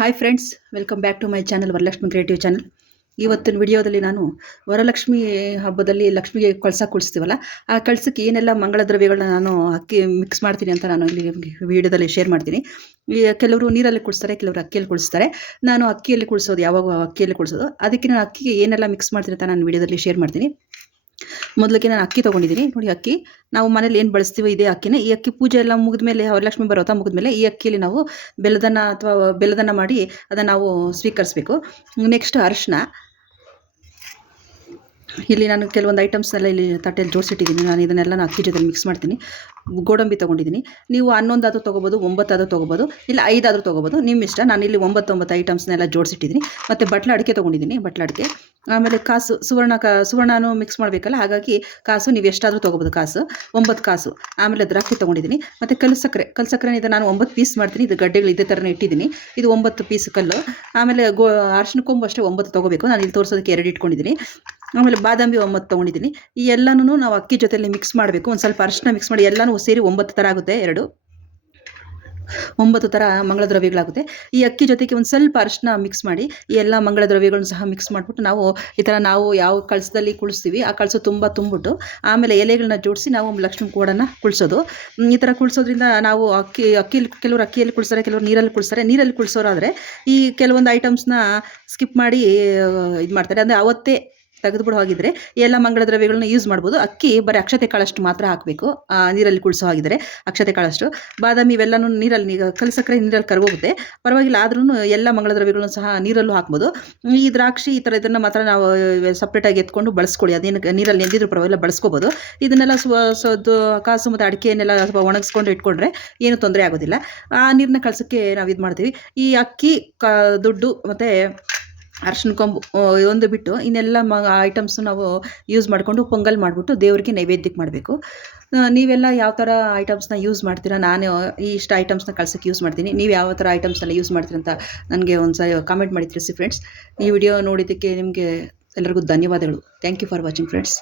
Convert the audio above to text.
Hi friends welcome back to my channel Varalakshmi creative channel ಇವತ್ತಿನ ವಿಡಿಯೋದಲ್ಲಿ ನಾನು ವರಲಕ್ಷ್ಮಿ ಹಬ್ಬದಲ್ಲಿ ಲಕ್ಷ್ಮಿಗೆ ಕಳಸ ಕುಳಿಸ್ತೀವಲ್ಲ ಆ ಕಳ್ಸಕ್ಕೆ ಏನೆಲ್ಲ ಮಂಗಳ ದ್ರವ್ಯಗಳನ್ನ ನಾನು ಅಕ್ಕಿ ಮಿಕ್ಸ್ ಮಾಡ್ತೀನಿ ಅಂತ ನಾನು ಇಲ್ಲಿ ವಿಡಿಯೋದಲ್ಲಿ ಶೇರ್ ಮಾಡ್ತೀನಿ. ಕೆಲವರು ನೀರಲ್ಲಿ ಕುಡಿಸ್ತಾರೆ, ಕೆಲವರು ಅಕ್ಕಿಯಲ್ಲಿ ಕುಡಿಸ್ತಾರೆ. ನಾನು ಅಕ್ಕಿಯಲ್ಲಿ ಕುಡಿಸೋದು ಯಾವಾಗ ಅಕ್ಕಿಯಲ್ಲಿ ಕುಡಿಸೋದು. ಅದಕ್ಕೆ ನಾನು ಅಕ್ಕಿಗೆ ಏನೆಲ್ಲ ಮಿಕ್ಸ್ ಮಾಡ್ತೀನಿ ಅಂತ ನಾನು ವಿಡಿಯೋದಲ್ಲಿ ಶೇರ್ ಮಾಡ್ತೀನಿ. ಮೊದಲಿಗೆ ನಾನು ಅಕ್ಕಿ ತೊಗೊಂಡಿದ್ದೀನಿ. ನೋಡಿ ಅಕ್ಕಿ, ನಾವು ಮನೇಲಿ ಏನು ಬಳಸ್ತೀವಿ ಇದೇ ಅಕ್ಕಿನ. ಈ ಅಕ್ಕಿ ಪೂಜೆ ಎಲ್ಲ ಮುಗಿದ್ಮೇಲೆ, ವರಲಕ್ಷ್ಮಿ ಮುಗಿದ ಮುಗಿದ್ಮೇಲೆ ಈ ಅಕ್ಕಿಯಲ್ಲಿ ನಾವು ಬೆಲ್ಲದನ್ನ ಅಥವಾ ಬೆಲ್ಲದನ್ನ ಮಾಡಿ ಅದನ್ನು ನಾವು ಸ್ವೀಕರಿಸಬೇಕು. ನೆಕ್ಸ್ಟ್ ಅರಿಶಿನ. ಇಲ್ಲಿ ನಾನು ಕೆಲವೊಂದು ಐಟಮ್ಸ್ನೆಲ್ಲ ಇಲ್ಲಿ ತಟ್ಟೆಯಲ್ಲಿ ಜೋಡಿಸಿಟ್ಟಿದ್ದೀನಿ. ನಾನು ಇದನ್ನೆಲ್ಲ ನಾನು ಅಕ್ಕಿ ಜೊತೆ ಮಿಕ್ಸ್ ಮಾಡ್ತೀನಿ. ಗೋಡಂಬಿ ತೊಗೊಂಡಿದ್ದೀನಿ. ನೀವು ಹನ್ನೊಂದಾದರೂ ತೊಗೋಬೋದು, ಒಂಬತ್ತಾದರೂ ತೊಗೋಬೋದು, ಇಲ್ಲ ಐದಾದರೂ ತೊಗೋಬೋದು. ನಿಮ್ಮ ಇಷ್ಟ. ನಾನು ಇಲ್ಲಿ ಒಂಬತ್ತೊಂಬತ್ತು ಐಟಮ್ಸ್ನೆಲ್ಲ ಜೋಡಿಸಿಟ್ಟಿದ್ದೀನಿ. ಮತ್ತು ಬಟ್ಲ ಅಡಿಕೆ ತೊಗೊಂಡಿದ್ದೀನಿ. ಬಟ್ಲ ಅಡಿಕೆ. ಆಮೇಲೆ ಕಾಸು, ಸುವರ್ಣ ಕಾ, ಸುವರ್ಣನೂ ಮಿಕ್ಸ್ ಮಾಡಬೇಕಲ್ಲ, ಹಾಗಾಗಿ ಕಾಸು ನೀವು ಎಷ್ಟಾದರೂ ತೊಗೋಬೋದು ಕಾಸು, ಒಂಬತ್ತು ಕಾಸು. ಆಮೇಲೆ ದ್ರಾಕ್ಷಿ ತೊಗೊಂಡಿದ್ದೀನಿ ಮತ್ತು ಕಲ್ಲು ಸಕ್ಕರೆ ಕಲ್ಲು ಸಕ್ಕರೆ ಇದು ನಾನು ಒಂಬತ್ತು ಪೀಸ್ ಮಾಡ್ತೀನಿ. ಇದು ಗಡ್ಡೆಗಳು ಇದೇ ಥರನೇ ಇಟ್ಟಿದ್ದೀನಿ. ಇದು ಒಂಬತ್ತು ಪೀಸ್ ಕಲ್ಲು. ಆಮೇಲೆ ಗೋ, ಅರ್ಶಿನ ಕೊಂಬು ಅಷ್ಟೇ ಒಂಬತ್ತು ತೊಗೋಬೇಕು. ನಾನು ಇಲ್ಲಿ ತೋರಿಸೋದಕ್ಕೆ ಎರಡು ಇಟ್ಕೊಂಡಿದ್ದೀನಿ ಆಮೇಲೆ ಬಾದಾಮಿ ಒಂಬತ್ತು ತೊಗೊಂಡಿದ್ದೀನಿ ಈ ಎಲ್ಲನೂ ನಾವು ಅಕ್ಕಿ ಜೊತೆಲಿ ಮಿಕ್ಸ್ ಮಾಡಬೇಕು. ಒಂದು ಸ್ವಲ್ಪ ಅರಿಶಿನ ಮಿಕ್ಸ್ ಮಾಡಿ ಎಲ್ಲನೂ ಸೇರಿ ಒಂಬತ್ತು ಥರ ಆಗುತ್ತೆ, ಎರಡು. ಒಂಬತ್ತು ಥರ ಮಂಗಳ ದ್ರವ್ಯಗಳಾಗುತ್ತೆ ಈ ಅಕ್ಕಿ ಜೊತೆಗೆ ಒಂದು ಸ್ವಲ್ಪ ಅರಿಶಿನ ಮಿಕ್ಸ್ ಮಾಡಿ, ಈ ಎಲ್ಲ ಮಂಗಳ ದ್ರವ್ಯಗಳನ್ನ ಸಹ ಮಿಕ್ಸ್ ಮಾಡಿಬಿಟ್ಟು ನಾವು ಈ ಥರ ನಾವು ಯಾವ ಕಳಸದಲ್ಲಿ ಕುಳಿಸ್ತೀವಿ, ಆ ಕಳಸ ತುಂಬ ತುಂಬಿಟ್ಟು ಆಮೇಲೆ ಎಲೆಗಳನ್ನ ಜೋಡಿಸಿ ನಾವು ಲಕ್ಷ್ಮಿ ಕೂಡನ್ನು ಕುಳಿಸೋದು. ಈ ಥರ ಕುಳಿಸೋದ್ರಿಂದ ನಾವು ಅಕ್ಕಿ ಅಕ್ಕಿಯಲ್ಲಿ ಕೆಲವರು ಅಕ್ಕಿಯಲ್ಲಿ ಕುಳಿಸ್ತಾರೆ, ಕೆಲವರು ನೀರಲ್ಲಿ ಕುಳಿಸ್ತಾರೆ. ನೀರಲ್ಲಿ ಕುಳಿಸೋರಾದರೆ ಈ ಕೆಲವೊಂದು ಐಟಮ್ಸ್ನ ಸ್ಕಿಪ್ ಮಾಡಿ ಇದು ಮಾಡ್ತಾರೆ ಅಂದರೆ ಅವತ್ತೇ ತೆಗೆದುಬಿಡೋ ಹಾಗಿದ್ರೆ ಎಲ್ಲ ಮಂಗಳ ದ್ರವ್ಯಗಳನ್ನ ಯೂಸ್ ಮಾಡ್ಬೋದು. ಅಕ್ಕಿ ಬರೀ ಅಕ್ಷತೆ ಕಾಳಷ್ಟು ಮಾತ್ರ ಹಾಕಬೇಕು. ನೀರಲ್ಲಿ ಕುಳಿಸೋ ಹಾಗಿದ್ರೆ ಅಕ್ಷತೆ ಕಾಳಷ್ಟು. ಬಾದಾಮಿ ಇವೆಲ್ಲನೂ ನೀರಲ್ಲಿ ನೀ ಕಲ್ ನೀರಲ್ಲಿ ಕರಗೋಗುತ್ತೆ. ಪರವಾಗಿಲ್ಲ ಆದ್ರೂ ಎಲ್ಲ ಮಂಗಳ ದ್ರವ್ಯಗಳನ್ನು ಸಹ ನೀರಲ್ಲೂ ಹಾಕ್ಬೋದು. ಈ ದ್ರಾಕ್ಷಿ ಈ ಥರ ಇದನ್ನು ಮಾತ್ರ ನಾವು ಸಪ್ರೇಟಾಗಿ ಎತ್ಕೊಂಡು ಬಳಸ್ಕೊಳ್ಳಿ. ಅದೇನು ನೀರಲ್ಲಿ ನೆಂದಿದ್ರು ಪರವಾಗಿಲ್ಲ, ಬಳಸ್ಕೋಬೋದು. ಇದನ್ನೆಲ್ಲ ಸದ್ದು ಕಾಸು ಮತ್ತು ಅಡಿಕೆಯನ್ನೆಲ್ಲ ಸ್ವಲ್ಪ ಒಣಗಿಸ್ಕೊಂಡು ಇಟ್ಕೊಂಡ್ರೆ ಏನು ತೊಂದರೆ ಆಗೋದಿಲ್ಲ. ಆ ನೀರನ್ನ ಕಳ್ಸೋಕ್ಕೆ ನಾವು ಇದು ಮಾಡ್ತೀವಿ ಈ ಅಕ್ಕಿ, ಕ, ದುಡ್ಡು ಮತ್ತು ಅರ್ಶಿನ ಕೊಂಬು ಒಂದು ಬಿಟ್ಟು ಇನ್ನೆಲ್ಲ ಮ ಐಟಮ್ಸ್ ನಾವು ಯೂಸ್ ಮಾಡಿಕೊಂಡು ಪೊಂಗಲ್ ಮಾಡಿಬಿಟ್ಟು ದೇವರಿಗೆ ನೈವೇದ್ಯಕ್ಕೆ ಮಾಡಬೇಕು. ನೀವೆಲ್ಲ ಯಾವ ಥರ ಐಟಮ್ಸ್ನ ಯೂಸ್ ಮಾಡ್ತೀರಾ? ನಾನು ಈ ಇಷ್ಟು ಐಟಮ್ಸ್ನ ಕಳ್ಸೋಕ್ಕೆ ಯೂಸ್ ಮಾಡ್ತೀನಿ. ನೀವು ಯಾವ ಥರ ಐಟಮ್ಸ್ನೆಲ್ಲ ಯೂಸ್ ಮಾಡ್ತೀರಾ ಅಂತ ನನಗೆ ಒಂದು ಸಾರಿ ಕಾಮೆಂಟ್ ಮಾಡಿ ತಿಳಿಸಿ ಫ್ರೆಂಡ್ಸ್ ಈ ವಿಡಿಯೋ ನೋಡಿದ್ದಕ್ಕೆ ನಿಮಗೆ ಎಲ್ಲರಿಗೂ ಧನ್ಯವಾದಗಳು. Thank you for watching friends